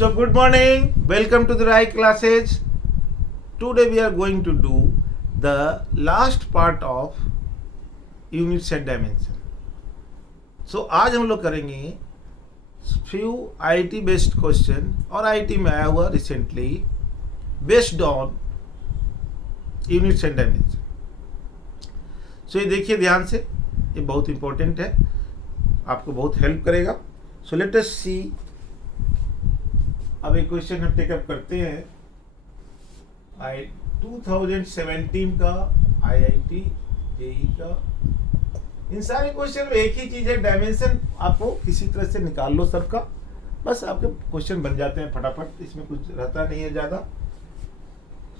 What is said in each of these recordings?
So good morning, welcome to the Rai classes. Today we are going to do the last part of unit set dimension. So आज हम लोग करेंगे few IIT based question और IIT में आया हुआ recently based on unit set dimension. So ये देखिए ध्यान से, ये बहुत important है, आपको बहुत हेल्प करेगा. So let us see. अब एक क्वेश्चन हम टेकअप करते हैं 2017 का IIT जेई का. इन सारे क्वेश्चन में एक ही चीज है, डायमेंशन आपको किसी तरह से निकाल लो सबका, बस आपके क्वेश्चन बन जाते हैं फटाफट, इसमें कुछ रहता नहीं है ज़्यादा.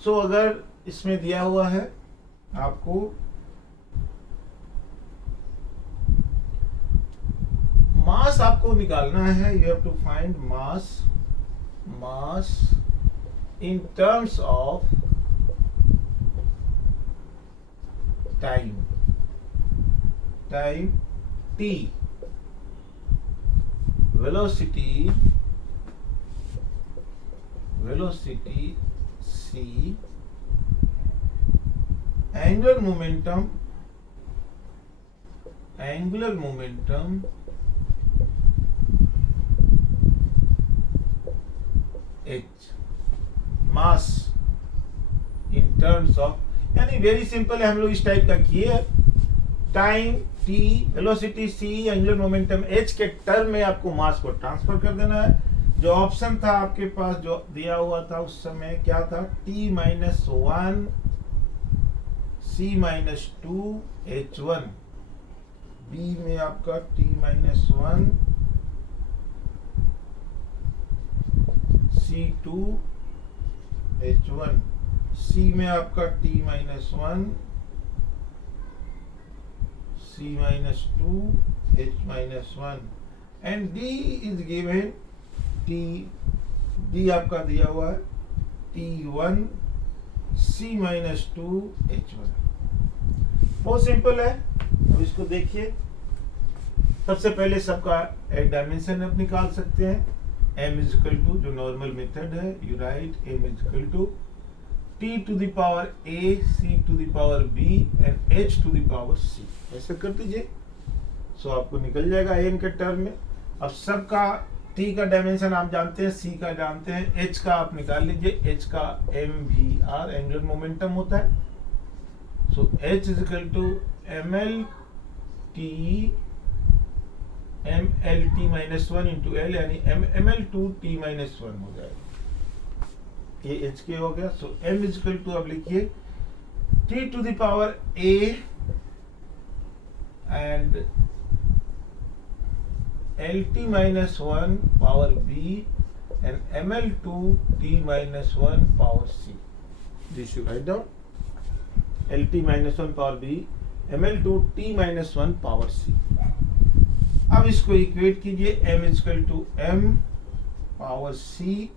सो अगर इसमें दिया हुआ है आपको मास आपको निकालना है, you have to find mass in terms of time t, velocity c, angular momentum h, mass in terms of, यानी वेरी सिंपल है. हम लोग इस टाइप का किए, time t, velocity c, angular momentum h के टर्म में आपको मास को ट्रांसफर कर देना है. जो ऑप्शन था आपके पास जो दिया हुआ था उस समय क्या था, t-1 c-2 h1, b में आपका t-1 c2 h1, c में आपका t-1 c-2 h-1 and d is given d आपका दिया हुआ है t1 c-2 h1. बहुत सिंपल है. अब इसको देखिए, सबसे पहले सबका एक डायमेंशन आप निकाल सकते हैं. m इज इक्वल टू, जो नॉर्मल मेथड है, you write m is equal to t to the power a, c to the power b and h to the power c. ऐसे कर दीजिए, सो आपको निकल जाएगा m के टर्म में. अब सबका t का डायमेंशन आप जानते हैं, c का जानते हैं, h का आप निकाल लीजिए. h का mvr एंगुलर मोमेंटम होता है. So h is equal to mlt-1 into l, यानी ml2t-1 हो जाएगा. ये h के हो गया. सो m इज इक्वल टू, अब लिखिए t to the power a and lt-1 power b and ml2t-1 power c. This you write down, lt-1 power b ml2t-1 power c. अब इसको इक्वेट कीजिए, m is equal to m power c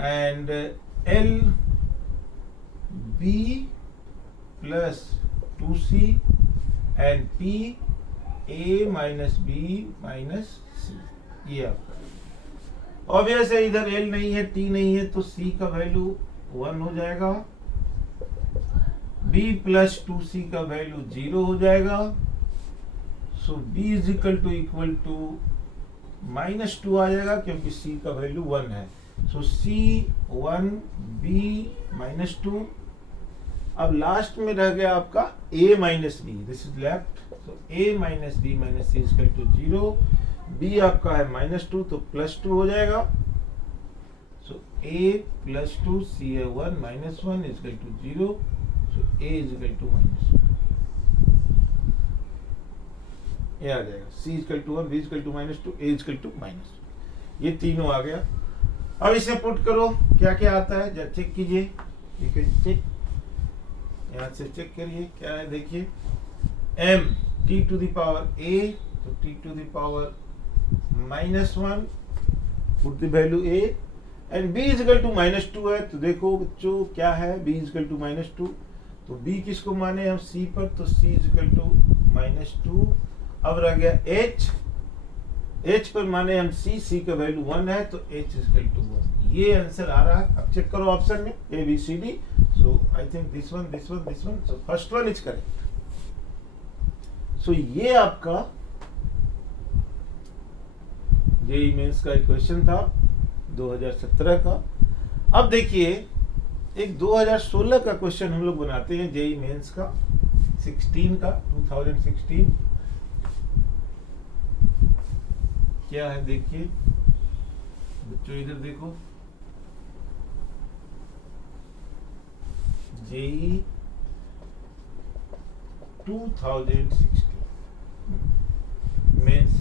and l b plus 2c and t a minus b minus c. ये आपका obvious है, इधर l नहीं है, t नहीं है, तो c का वैल्यू 1 हो जाएगा, b प्लस 2c का वैल्यू 0 हो जाएगा. सो b इज इक्वल टू -2 आ जाएगा, क्योंकि c का वैल्यू 1 है. सो c1 b -2. अब लास्ट में रह गया आपका a minus b, this is left. So a minus b minus c is equal to 0. b आपका है -2, तो +2 हो जाएगा. सो a +2 c है 1 -1 is equal to 0. So a is equal to -1. ये आ जाएगा c equal to 1, b equal to -2, a equal to -2. ये तीनों आ गया. अब इसे पुट करो, क्या क्या आता है जब चेक कीजिए. यू कैन चेक, यहाँ से चेक करिए क्या है. देखिए m t to the power a, तो t to the power -1, put the value a and b is equal to -2 है. तो देखो बच्चों क्या है, b इज इक्वल टू -2, तो b किसको माने हम c पर, तो c इज इक्वल टू -2. अब रह गया h h पर माने हम c का वैल्यू 1 है तो h इक्वल टू 1। ये आंसर आ रहा है। अब चेक करो ऑप्शन में A B C D। So I think this one this one this one, so first one is correct. So ये आपका जेईई मेंस का क्वेश्चन था 2017 का। अब देखिए एक 2016 का क्वेश्चन हम लोग बनाते हैं जेईई मेंस का 2016 क्या है देखिए बच्चों, इधर देखो। JEE 2016 Mains.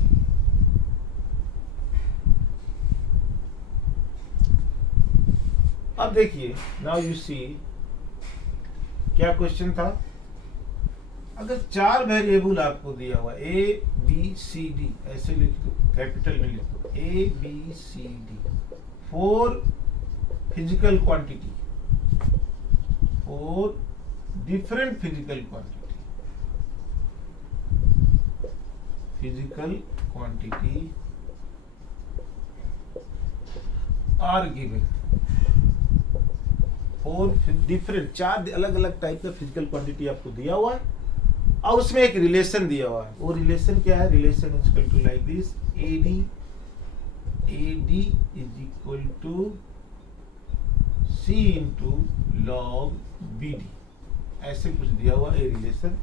अब देखिए नाउ यू सी क्या क्वेश्चन था। अगर 4 वेरिएबल आपको दिया हुआ A B C D, ऐसे लिख दो, कैपिटल में लिख दो A B C D, 4 physical quantity, 4 different physical quantity are given. 4 different, 4 अलग अलग टाइप का फिजिकल क्वांटिटी आपको दिया हुआ है और उसमें एक रिलेशन दिया हुआ है। वो रिलेशन क्या है? Relation is equal to like this, AD is equal to C into log BD, ऐसे कुछ दिया हुआ है। रिलेशन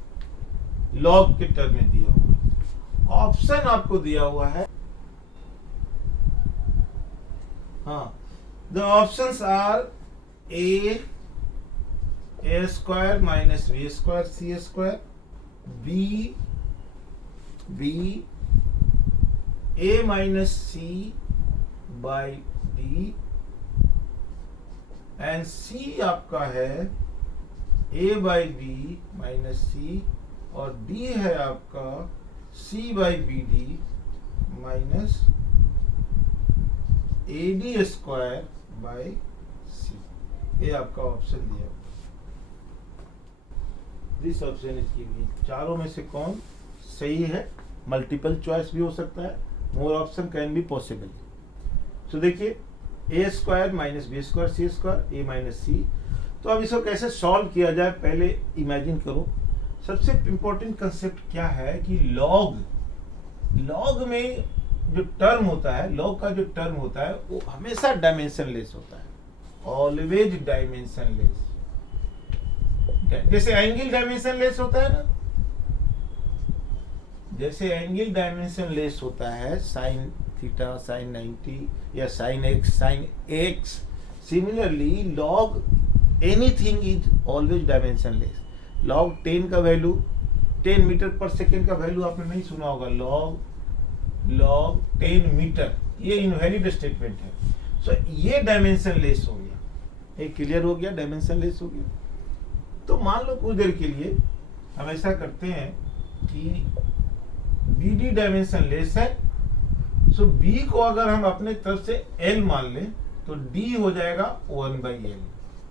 log के टर्म में दिया हुआ है। ऑप्शन आपको दिया हुआ है, हाँ, the options are A square minus B square C square, B A minus C by D, and C आपका है A बाई B माइनस C, और D है आपका C by BD minus AD square by C। ये आपका option दिया। This option is given. चारों में से कौन सही है? मल्टीपल चॉइस भी हो सकता है, more option can be possible. So देखिए A square minus B square C square A minus C। तो अब इसको कैसे सॉल्व किया जाए पहले इमेजिन करो। सबसे इंपॉर्टेंट कंसेप्ट क्या है कि लॉग में जो टर्म होता है, लॉग का जो टर्म होता है वो हमेशा डायमेंशनलेस होता है, ऑलवेज डायमेंशनलेस। जैसे एंगल डायमेंशनलेस होता है ना, जैसे एंगल डायमेंशनलेस होता है, साइन थीटा, साइन 90 या sine x, similarly log anything is always dimensionless. Log 10 का वैल्यू, 10 मीटर पर सेकेंड का वैल्यू आपने नहीं सुना होगा, लॉग 10 मीटर, ये इनवैलिड स्टेटमेंट है। सो ये डायमेंशनलेस हो गया। एक क्लियर हो गया, डायमेंशनलेस हो गया। तो मान लो कुछ देर के लिए हम ऐसा करते हैं कि BD डायमेंशनलेस है। सो B को अगर हम अपने तरफ से L मान लें तो D हो जाएगा 1/L।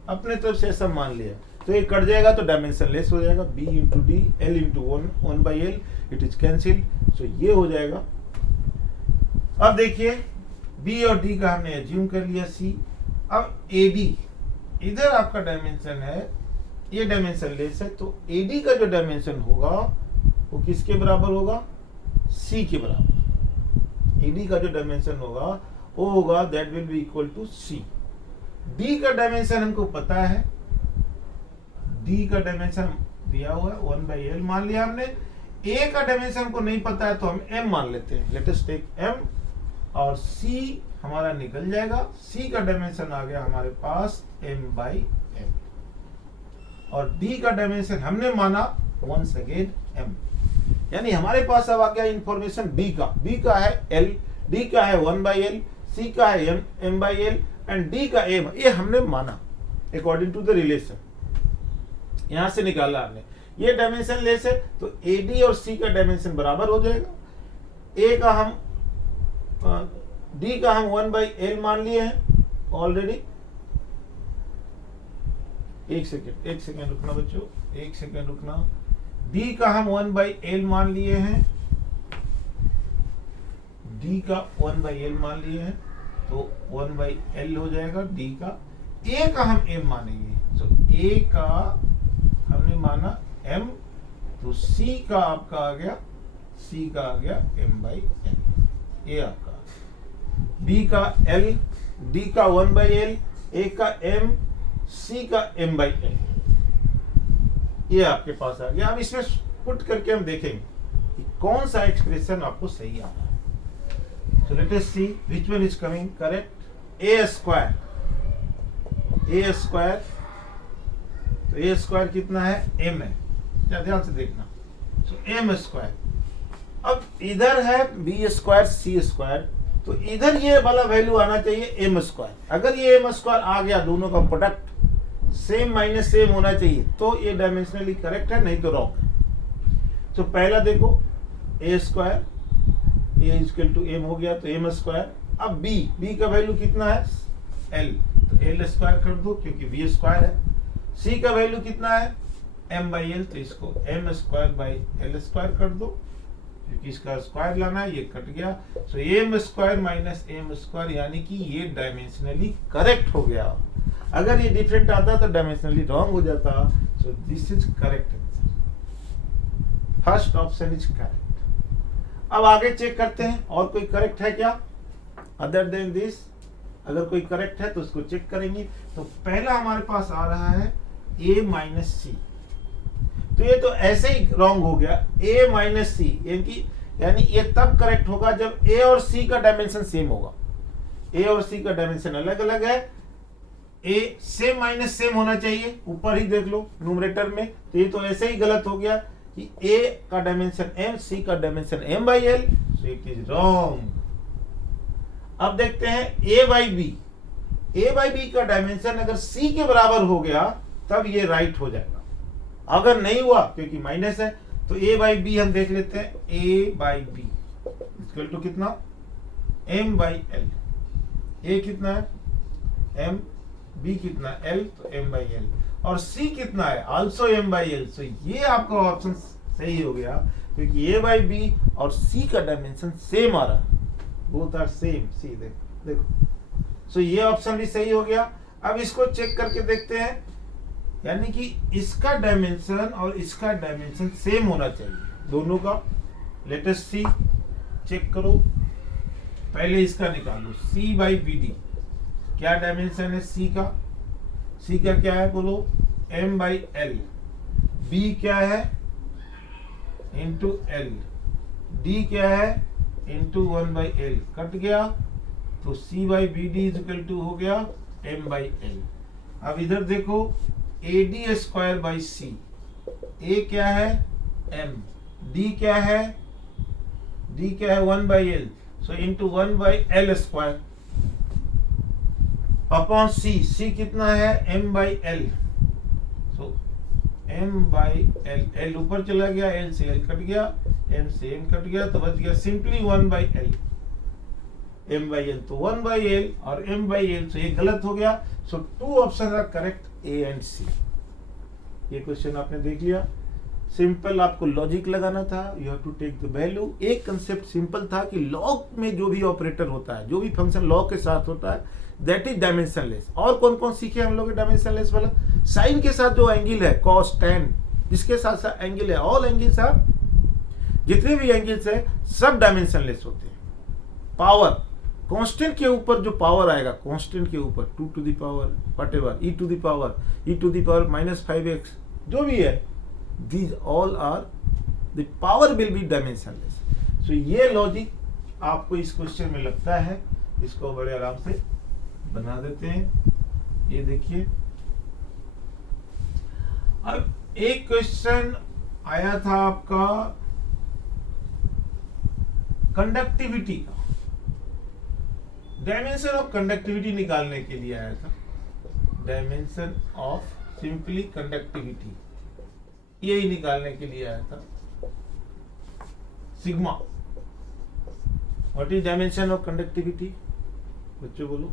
अपने तरफ से ऐसा मान लिया तो ये कट जाएगा तो डायमेंशनलेस हो जाएगा। B into D, L into 1/L, it is cancel. So ये हो जाएगा। अब देखिए B और D का हमने एज्यूम कर लिया C। अब AD इधर आपका डायमेंशन है, ये डायमेंशनलेस है, तो AD का जो डायमेंशन होगा वो किसके बराबर होगा? C के बराबर। AD का जो डायमेंशन होगा वो होगा that will be equal to C। D का डायमेंशन हमको पता है, D का डायमेंशन दिया हुआ है 1/L मान लिया हमने। A का डायमेंशन हमको नहीं पता है तो हम M मान लेते हैं। लेट अस टेक M, और C हमारा निकल जाएगा। C का डायमेंशन आ गया हमारे पास M/M, और D का डायमेंशन हमने माना वंस अगेन M। यानी हमारे पास अब आ गया इंफॉर्मेशन B का है L, D का है 1/L, C का है M/L एंड D का M। ये हमने माना अकॉर्डिंग टू द रिलेशन, यहां से निकाला हमने। ये डायमेंशन लेस है तो AD और C का डायमेंशन बराबर हो जाएगा। A का हम D का हम 1/L मान लिए हैं ऑलरेडी। एक सेकेंड रुकना बच्चों, एक सेकेंड रुकना। D का हम 1/L मान लिए हैं, D डी का 1/L मान लिए हैं तो 1/L हो जाएगा डी का। ए का हम m मानेंगे, तो ए का हमने माना m, तो c का आपका आ गया m/L, ये आपका। b का l, d का 1/L, a का m, c का m/L, ये आपके पास आ गया। अब इसमें पुट करके हम देखेंगे कि कौन सा एक्सप्रेशन आपको सही आ रहा है। So let us see which one is coming correct. a square, तो a स्क्वायर कितना है, m है, ध्यान से देखना। सो m स्क्वायर, अब इधर है b स्क्वायर c स्क्वायर, तो इधर ये वाला वैल्यू आना चाहिए m स्क्वायर। अगर ये m स्क्वायर आ गया, दोनों का प्रोडक्ट सेम माइनस सेम होना चाहिए, तो ये डायमेंशनली करेक्ट है, नहीं तो रॉन्ग है। तो पहला देखो a square, a equal to m हो गया, तो m स्क्वायर। अब b का वैल्यू कितना है, l, तो l स्क्वायर कर दो क्योंकि v स्क्वायर है। c का वैल्यू कितना है, m/L, तो इसको m square by l square कर दो क्योंकि इसका स्क्वायर लाना है, ये कट गया। सो m square minus m square, यानी कि ये डायमेंशनली करेक्ट हो गया। अगर ये डिफरेंट आता तो डायमेंशनली रॉन्ग हो जाता। So this is correct answer, first option is correct. अब आगे चेक करते हैं और कोई करेक्ट है क्या अदर देन दिस। अगर कोई करेक्ट है तो उसको चेक करेंगे। तो पहला हमारे पास आ रहा है a माइनस सी, तो ये तो ऐसे ही रॉन्ग हो गया, a माइनस सी, यानी ये तब करेक्ट होगा जब a और c का डायमेंशन सेम होगा। a और c का डायमेंशन अलग अलग है, a सेम माइनस सेम होना चाहिए, ऊपर ही देख लो न्यूमरेटर में। तो ये तो ऐसे ही गलत हो गया कि a का डायमेंशन m, c का dimension m/L, so it is wrong. अब देखते हैं a/b का डायमेंशन अगर c के बराबर हो गया तब ये राइट हो जाएगा। अगर नहीं हुआ क्योंकि माइनस है, तो a/b हम देख लेते हैं। a/b इक्वल टू कितना, m/L। a कितना है m, b कितना l, तो m/L, और c कितना है आल्सो m/L। सो ये आपका ऑप्शन सही हो गया क्योंकि a/b और c का डायमेंशन सेम आ रहा है, बोथ आर सेम। सी देखो, सो ये ऑप्शन भी सही हो गया। अब इसको चेक करके देखते हैं, यानी कि इसका डायमेंशन और इसका डायमेंशन सेम होना चाहिए दोनों का। लेट अस सी, चेक करो, पहले इसका निकालो c/bd, क्या डायमेंशन है c का क्या है बोलो, m/L, b क्या है इंटू l, d क्या है इंटू 1/L, कट गया, तो c/bd इज इक्वल टू हो गया m/L। अब इधर देखो ad square by c, a क्या है m, d क्या है 1/L, so into 1/L square upon c कितना है m/L, सो m/L, l ऊपर चला गया, l से l कट गया, m से m कट गया, तो बच गया सिंपली 1/L, m/L, तो 1/L और m/L, तो ये गलत हो गया। So two option are correct, A and C। ये क्वेश्चन आपने देख लिया, सिंपल आपको लॉजिक लगाना था, you have to take the value. एक कंसेप्ट सिंपल था कि लॉग में जो भी ऑपरेटर होता है, जो भी फंक्शन लॉग के साथ होता है, दैट इज डायमेंशनलेस। और कौन कौन सीखे हम लोग डायमेंशनलेस वाला, साइन के साथ जो एंगल है cos tan, इसके साथ साथ एंगल है, ऑल एंगल्स आर, जितने भी एंगल्स है सब डायमेंशनलेस होते हैं। पावर कांस्टेंट के ऊपर जो पावर आएगा, कांस्टेंट के ऊपर 2 to the power whatever, e to the power -5x, जो भी है, these all are the power will be dimensionless। so ये लॉजिक आपको इस क्वेश्चन में लगता है, इसको बड़े आराम से बना देते हैं। ये देखिए, अब एक क्वेश्चन आया था आपका कंडक्टिविटी का, डायमेंशन ऑफ कंडक्टिविटी निकालने के लिए आया था। डायमेंशन ऑफ सिंपली कंडक्टिविटी, यही निकालने के लिए आया था। Sigma, what is dimension of conductivity, बच्चों बोलो।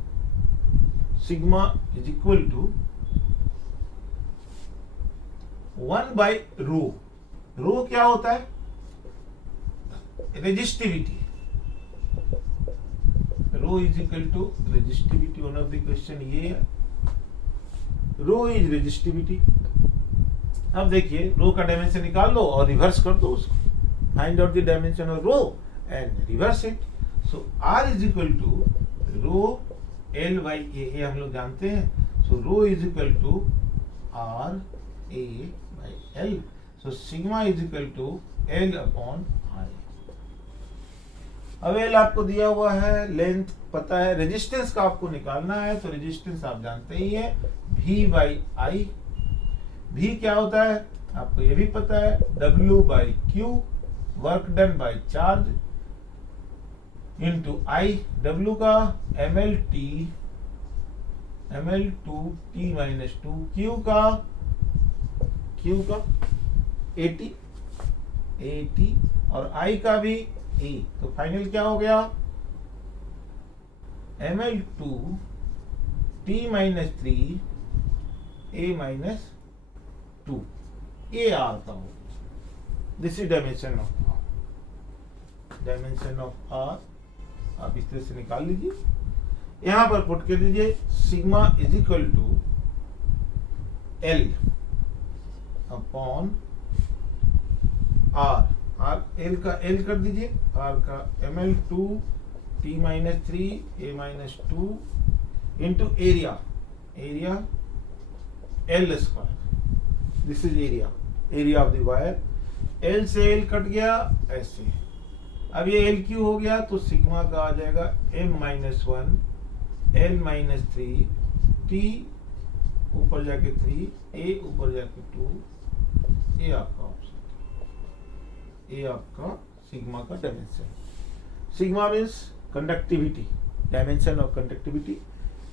सिग्मा इज इक्वल टू 1/रो। रो क्या होता है, resistivity, rho is equal to resistivity, one of the question ये है, रो इज रेजिस्टिविटी। अब देखिए रो का डायमेंशन निकाल लो और रिवर्स कर दो उसको, find out the dimension of rho and reverse it. So R is equal to rho L by A, हम लोग जानते हैं। So rho is equal to R A by L. So sigma is equal to L upon I. अब L आपको दिया हुआ है, length पता है, रेजिस्टेंस का आपको निकालना है, तो रेजिस्टेंस आप जानते ही है, V बाई आई। V क्या होता है आपको ये भी पता है, W by Q, work done by charge, into I, W का ml2t माइनस 2, Q का AT और I का भी E। तो फाइनल क्या हो गया, ml2t माइनस 3 A माइनस 2, ये आर का हो। This is dimension of R. Dimension of R आप इस तरह से निकाल लीजिए, यहां पर पुट कर दीजिए, sigma is equal to L upon R. R L का एल कर दीजिए, आर का ml2t minus 3 A minus 2 into area, area L square, this is area of the wire. L से एल कट गया ऐसे, अब ये एल क्यू हो गया, तो सिग्मा का आ जाएगा m minus 1 L minus 3 t ऊपर जाके 3 A ऊपर जाके 2, ये आपका ऑप्शन, ये आपका सिग्मा का dimension. Sigma means conductivity, dimension of conductivity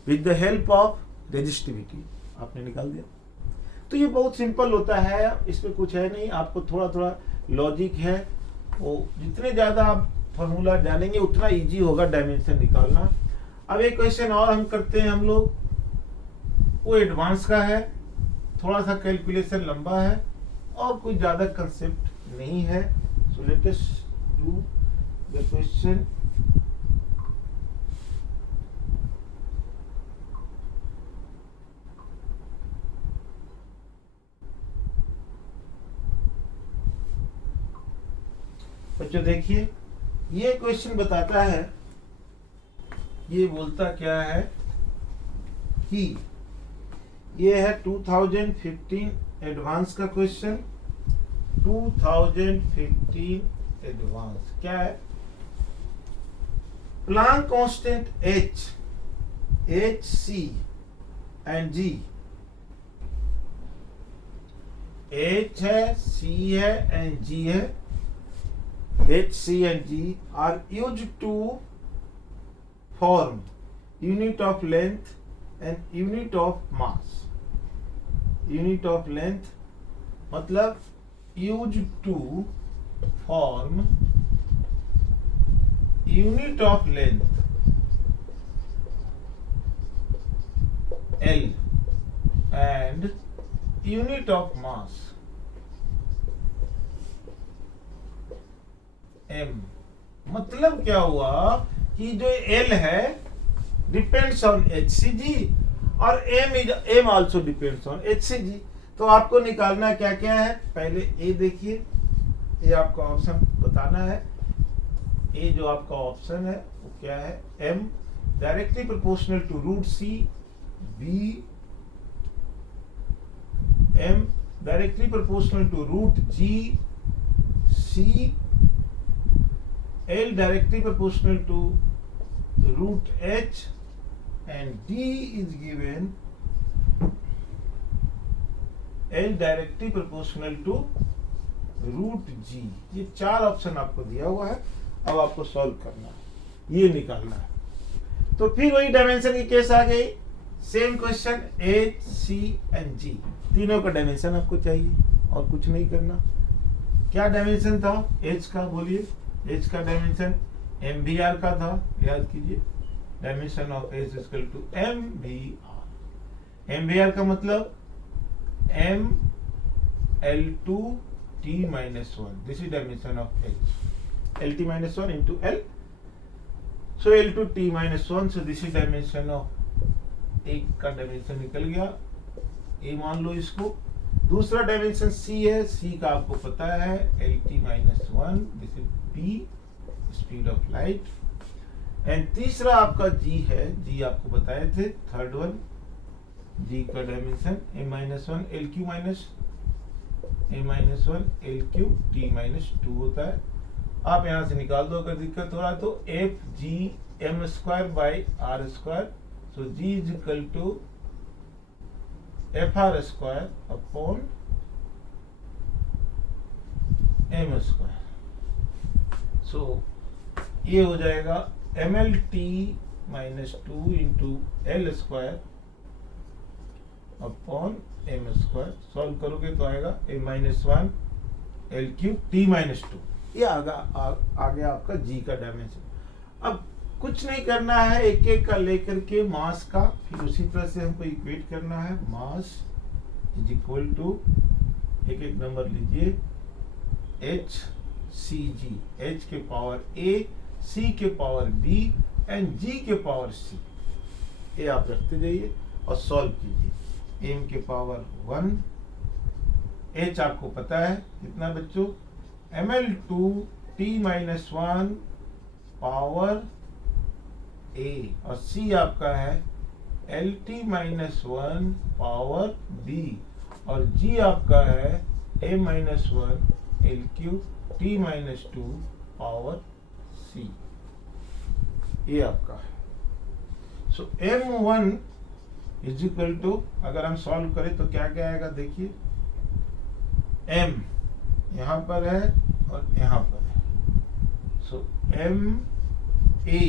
with the help of resistivity, आपने निकाल दिया। तो ये बहुत सिंपल होता है, इसमें कुछ है नहीं, आपको थोड़ा थोड़ा लॉजिक है, वो जितने ज्यादा आप फॉर्मूला जानेंगे उतना इजी होगा डायमेंशन निकालना। अब एक क्वेश्चन और हम करते हैं हम लोग, वो एडवांस का है, थोड़ा सा कैलकुलेशन लंबा है और कुछ ज्यादा कंसेप्ट नहीं है। So let us do the question. बच्चों देखिए, ये क्वेश्चन बताता है, ये बोलता क्या है कि ये है 2015 एडवांस का क्वेश्चन। 2015 एडवांस क्या है, Planck constant H, C and G, H है, C है एंड G है, H, C and G are used to form unit of length and unit of mass. Unit of length मतलब used to form unit of length L and unit of mass M। मतलब क्या हुआ कि जो L है depends on HCG और M also depends on HCG। तो आपको निकालना क्या क्या है, पहले A देखिए, ये आपका ऑप्शन बताना है। A जो आपका ऑप्शन है वो क्या है, M directly proportional to root C, B M directly proportional to root G, C L directly proportional to root H and D is given L directly proportional to root G। ये चार option आपको दिया हुआ है, अब आपको solve करना है, ये निकालना है। तो फिर वही डायमेंशन की केस आ गई, same question H, C and G, तीनों का डायमेंशन आपको चाहिए और कुछ नहीं करना। क्या डायमेंशन था H का, बोलिए। H का डायमेंशन MVR का था, याद कीजिए, dimension of H equal to MVR। MVR का मतलब ML2T minus 1, this is dimension of H, LT minus 1 into L। So L2 t minus 1, so this is dimension of एक का डायमेंशन निकल गया, ए मान लो इसको। दूसरा डायमेंशन सी है, सी का आपको पता है LT minus 1, this is b, speed of light. And तीसरा आपका g है, g आपको बताए थे, थर्ड वन, g का dimension a minus 1 LQ minus a minus 1 LQ t minus 2 होता है। आप यहां से निकाल दो अगर दिक्कत हो रहा है तो F G M square by R square, so G is equal to F R square upon M square. So ये हो जाएगा M L T minus 2 into L square upon M square. Solve करोगे तो आएगा A minus 1 L cube T minus 2। ये आ गया आपका जी का डायमेंशन। अब कुछ नहीं करना है, एक एक का लेकर के मास का फिर उसी तरह से हमको इक्वेट करना है। मास इज इक्वल टू, एक एक नंबर लीजिए, एच सी जी, एच के पावर ए, सी के पावर बी एंड जी के पावर सी। ये आप रखते जाइए और सॉल्व कीजिए। एम के पावर 1, एच आपको पता है कितना बच्चों, ml2 t minus 1 power a, और c आपका है lt minus 1 पावर b, और g आपका है a minus 1 lq t minus 2 power c। ये आपका है। सो m1 इज इक्वल टू, अगर हम सॉल्व करें तो क्या क्या आएगा देखिए, m यहां पर है और यहां पर है, सो एम ए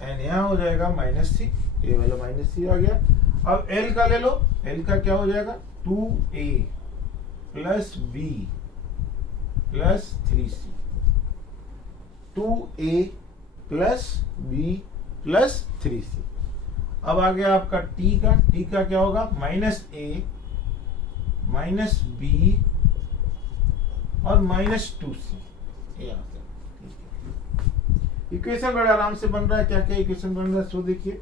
एंड यहां हो जाएगा माइनस सी, ए वाला माइनस सी आ गया। अब एल का ले लो, एल का क्या हो जाएगा 2a plus b plus 3c, 2a plus b plus 3c। अब आ गया आपका टी का क्या होगा, माइनस ए माइनस बी और माइनस 2c। ये आ गया। इक्वेशन बड़े आराम से बन रहा है। क्या क्या इक्वेशन बन रहा है सो देखिए,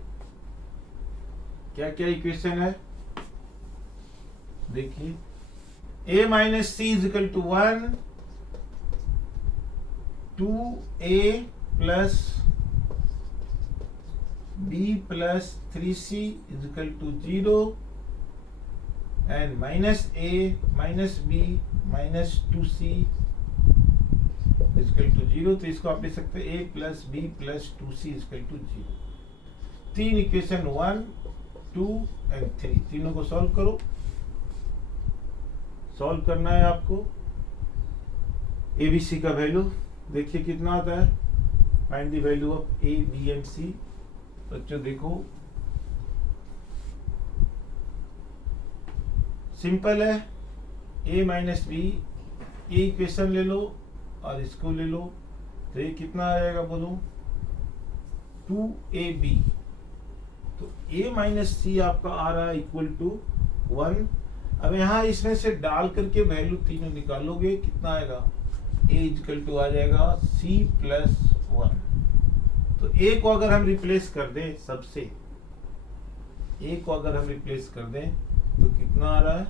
क्या क्या इक्वेशन है देखिए। a minus c is equal to 1, 2a plus b plus 3c is equal to 0 and minus a minus b minus 2c equal to 0। तो इसको आप लिख सकते हैं a plus b plus 2c equal to 0। तीन equation 1, 2 and 3, तीनों को solve करो। सॉल्व करना है आपको। एबीसी का वैल्यू देखिए कितना आता है, find the value of A B and C. बच्चों देखो सिंपल है, a माइनस बी, ये इक्वेशन ले लो और इसको ले लो, तो ये कितना आ जाएगा बोलो 2ab। तो a माइनस सी आपका आ रहा है इक्वल टू 1। अब यहाँ इसमें से डाल करके वैल्यू तीनों निकालोगे, कितना आएगा, a इक्वल टू आ जाएगा c प्लस 1। तो a को अगर हम रिप्लेस कर दें सबसे, a को अगर हम रिप्लेस कर दें तो कितना आ रहा है,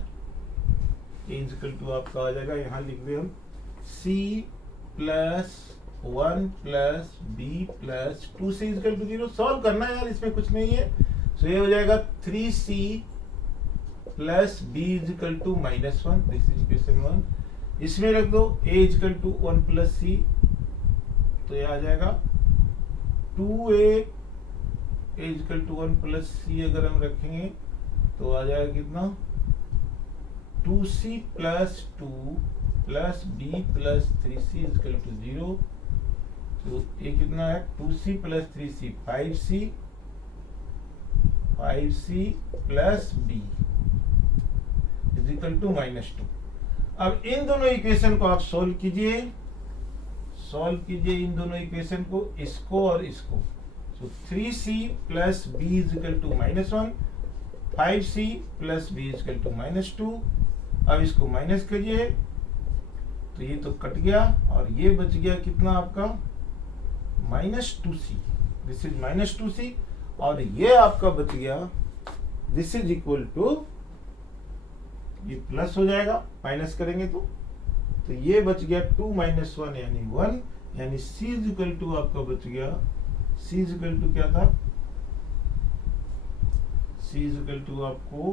a इक्वल टू आपका आ जाएगा, यहाँ लिख दे हम c plus 1 plus b plus 2c equal to 0। Solve करना है यार, इसमें कुछ नहीं है। सो ये हो जाएगा 3c plus b equal to minus 1, this is equation 1। इसमें रख दो a equal to 1 plus c, तो ये आ जाएगा 2a equal to 1 plus c। अगर हम रखेंगे तो आ जाएगा कितना, 2c plus 2 plus b plus 3c equal to 0। तो ये कितना है, 2c plus 3c 5c, 5c plus b is equal to minus 2। अब इन दोनों इक्वेशन को आप सोल्व कीजिए, इन दोनों इक्वेशन को, इसको और इसको। So 3c plus b is equal to minus 1, 5c plus b is equal to minus 2। अब इसको माइनस करिए तो ये तो कट गया और ये बच गया कितना आपका -2c, दिस इज -2c, और ये आपका बच गया, दिस इज इक्वल टू, ये प्लस हो जाएगा माइनस करेंगे तो ये बच गया 2 - 1 यानी 1, यानी c इज इक्वल टू आपका बच गया, c इज इक्वल टू क्या था, c इज इक्वल टू आपको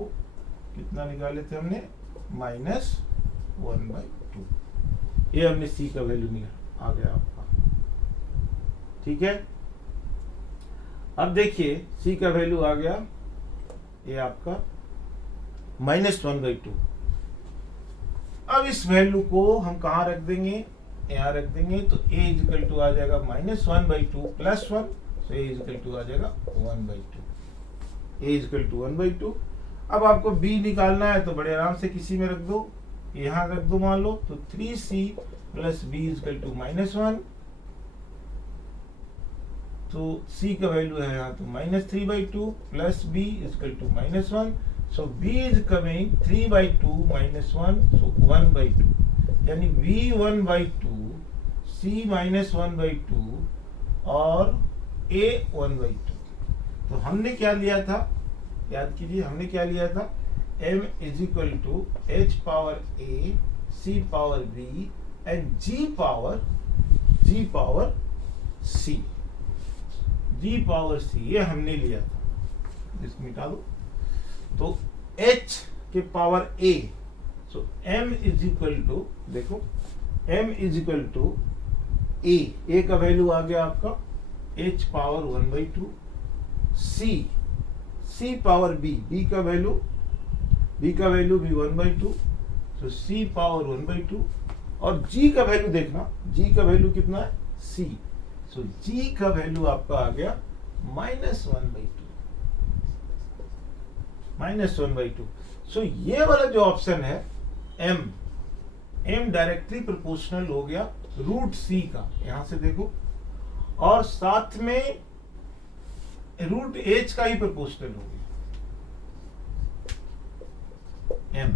कितना निकाले थे हमने, -1/2। ये हमने c का वैल्यू निकाला, आ गया आपका। ठीक है, अब देखिए c का वैल्यू आ गया, ये आपका -1/2। अब इस वैल्यू को हम कहाँ रख देंगे, यहाँ रख देंगे, तो a इज इक्वल टू आ जाएगा -1/2 + 1, तो a इज इक्वल टू आ जाएगा 1/2, a इज इक्वल टू 1/2। अब आपको b निकालना है तो बड़े आराम से किसी में रख दो, यहाँ रख दो मान लो, तो 3c + b is equal to -1, तो c का वैल्यू है यहाँ तो -3/2 + b is equal to -1, so b is coming 3/2 - 1, so 1/2, यानी b 1/2, c -1/2 और a 1/2। तो हमने क्या लिया था, याद कीजिए, हमने क्या लिया था, m is equal to h power a, c power b and g power c, ये हमने लिया था, इसको मिटा दो, तो h के power a, so m is equal to, देखो m is equal to a का वैल्यू आ गया आपका h power 1/2, c power b का वैल्यू भी 1/2, तो c पावर 1/2, और g का वैल्यू देखना, g का वैल्यू कितना है, c, सो g का वैल्यू आपका आ गया -1/2। सो ये वाला जो ऑप्शन है m डायरेक्टली प्रोपोर्शनल हो गया √c का, यहां से देखो, और साथ में √h का ही प्रोपोर्शनल हो गया m,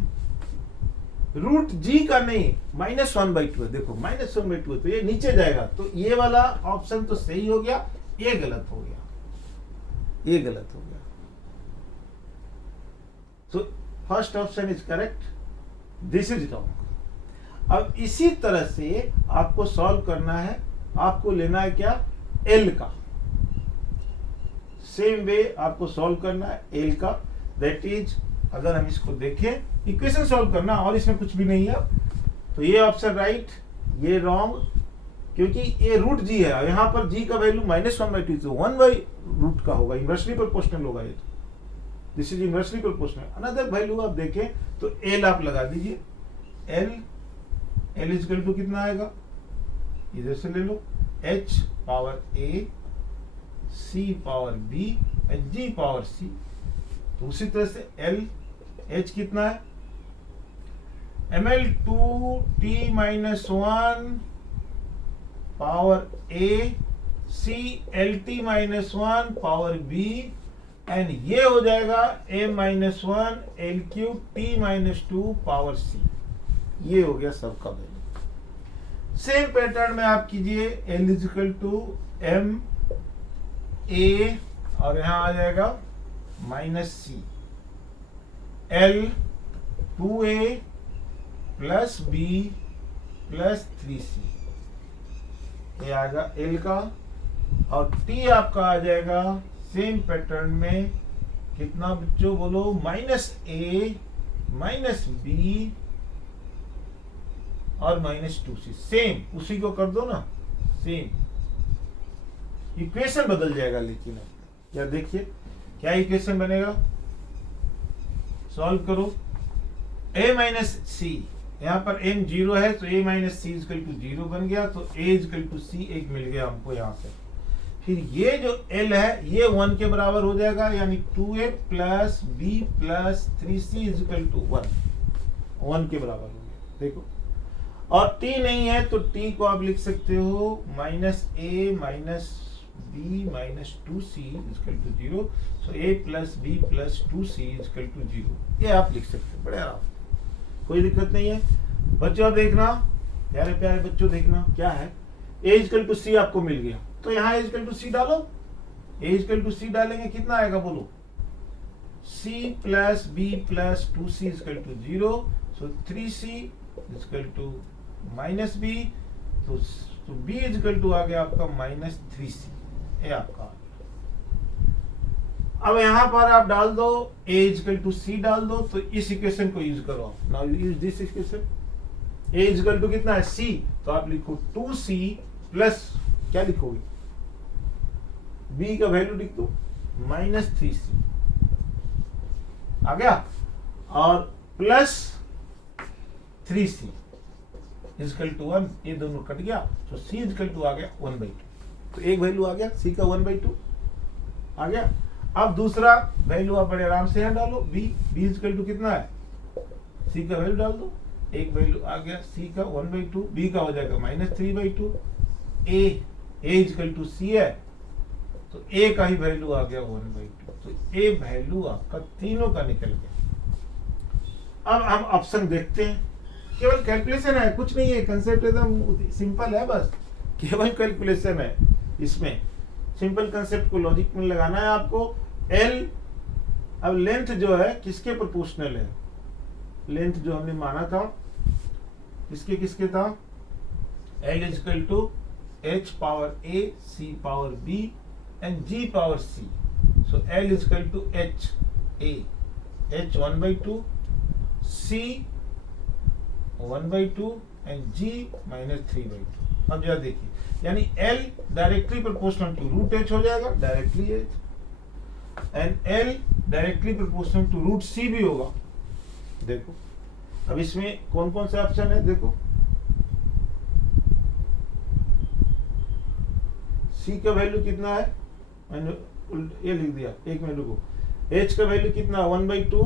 √g का नहीं, -1/2 है, देखो -1/2 तो ये नीचे जाएगा, तो ये वाला ऑप्शन तो सही हो गया, ये गलत हो गया, ये गलत हो गया। So first option is correct, this is wrong। अब इसी तरह से आपको सॉल्व करना है, आपको लेना है क्या, L का, सेम वे आपको सॉल्व करना है L का, दैट इज, अगर हम इसको देखें, इक्वेशन सॉल्व करना और इसमें कुछ भी नहीं है, तो ये ऑप्शन राइट, ये रॉन्ग, क्योंकि ये √g है, यहाँ पर g का वैल्यू -1/2, तो 1/√का होगा, इनवर्सली प्रोपोर्शनल होगा ये, तो this is inversely proportional. Another value आप देखें तो L आप लगा दीजिए, L इज इक्वल टू कितना आएगा, इधर से ले लो, h power a, c power b and g power c, तो उसी तरह से h कितना है, ml2t-1 power a, c lt-1 power b, and ये हो जाएगा m-1 l³ t-2 power c, ये हो गया सबका वैल्यू। सेम पैटर्न में आप कीजिए, l is equal to m a, और यहां आ जाएगा -c, l 2a + b + 3c, ये आएगा l का, और t आपका आ जाएगा सेम पैटर्न में, कितना बच्चों बोलो, -a -b और -2c, सेम उसी को कर दो ना, सेम इक्वेशन बदल जाएगा, लेकिन क्या देखिए क्या इक्वेशन बनेगा, सॉल्व करो, a - c, यहाँ पर m 0 है तो a - c = 0 बन गया, तो a = c एक मिल गया हमको यहाँ से। फिर ये जो L है ये 1 के बराबर हो जाएगा, यानी 2a + b + 3c = 1 के बराबर हो गया, देखो, और t नहीं है तो t को आप लिख सकते हो -a - b - 2c = 0, so a + b + 2c = 0, ये आप लिख सकते हो बड़े आराम से, कोई दिक्कत नहीं है। बच्चों देखना, प्यारे प्यारे बच्चों देखना, क्या है, a = c आपको मिल गया, तो यहाँ a इक्वल टू सी डालो, a इक्वल टू सी डालेंगे कितना आएगा बोलो, c plus b plus 2c equal to 0, so 3c equal to minus b, तो b इक्वल टू आ गया आपका माइनस 3c, ये आपका। अब यहाँ पर आप डाल दो a इक्वल टू सी डाल दो, तो इस इक्वेशन को यूज करो। Now use this equation, a equal to कितना है c, तो आप लिखो 2c प्लस क्या लिखोगे, b का वैल्यू लिख दो माइनस 3c आ गया, और प्लस 3c इक्वल टू 1, ये दोनों कट गया, तो c इक्वल टू आ गया 1/2, तो एक वैल्यू आ गया c का 1/2 आ गया। अब दूसरा वैल्यू आप बड़े आराम से यहाँ डालो, b इक्वल टू कितना है, c का वैल्यू डाल दो, एक वैल्यू आ गया c का 1/2, b का हो जाएगा minus 3/2, a equal to c है, तो a का ही वैल्यू आ गया 1/2, तो a वैल्यू आपका तीनों का निकल गया। अब हम ऑप्शन देखते हैं, केवल कैलकुलेशन है, कुछ नहीं है, कंसेप्ट एकदम सिंपल है, बस केवल कैलकुलेशन है। इसमें सिंपल कंसेप्ट को लॉजिक में लगाना है आपको। L, अब लेंथ जो है किसके प्रोपोर्शनल है, लेंथ जो हमने माना था किसके किसके था, L equal to h power a, c power b and g power c, so L equal to h a, h 1/2, c 1/2 and g minus 3/2। अब जरा देखिए, यानी L directly proportional to root h हो जाएगा, directly h, and L directly proportional to root c भी होगा। देखो अब इसमें कौन कौन से ऑप्शन है, देखो c का वैल्यू कितना है, मैंने ये लिख दिया, एक मिनट रुको, h का वैल्यू कितना 1/2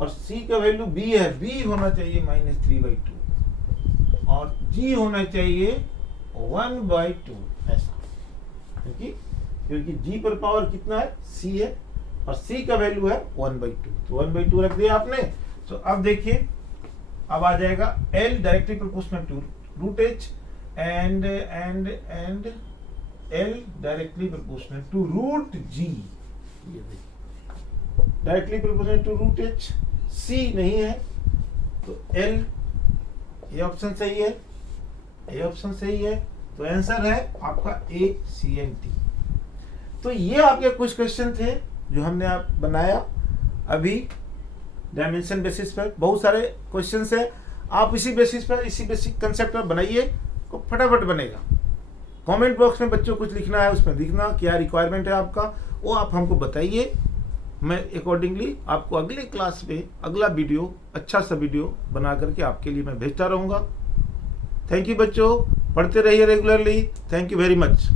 और c का वैल्यू b है, b होना चाहिए माइनस 3/2 और g होना चाहिए 1/2, ऐसा, क्योंकि g पर पावर कितना है c है और c का वैल्यू है 1/2, तो 1/2 रख दिया आपने। तो अब देखिए, अब आ जाएगा L directly proportional to root h and L directly proportional to root g, directly proportional to root h, c नहीं है, तो L, ये ऑप्शन सही है, ये ऑप्शन सही है, तो आंसर है आपका A, C and D। तो ये आपके कुछ क्वेश्चन थे जो हमने आप बनाया अभी डायमेंशन बेसिस पर। बहुत सारे क्वेश्चंस है, आप इसी बेसिस पर, इसी बेसिक कंसेप्ट पर बनाइए, को फटाफट बनेगा। कमेंट बॉक्स में बच्चों कुछ लिखना है, उसमें लिखना क्या रिक्वायरमेंट है आपका, वो आप हमको बताइए, मैं अकॉर्डिंगली आपको अगले क्लास में अगला वीडियो, अच्छा सा वीडियो बना करके आपके लिए मैं भेजता रहूँगा। थैंक यू बच्चों, पढ़ते रहिए regularly, thank you very much.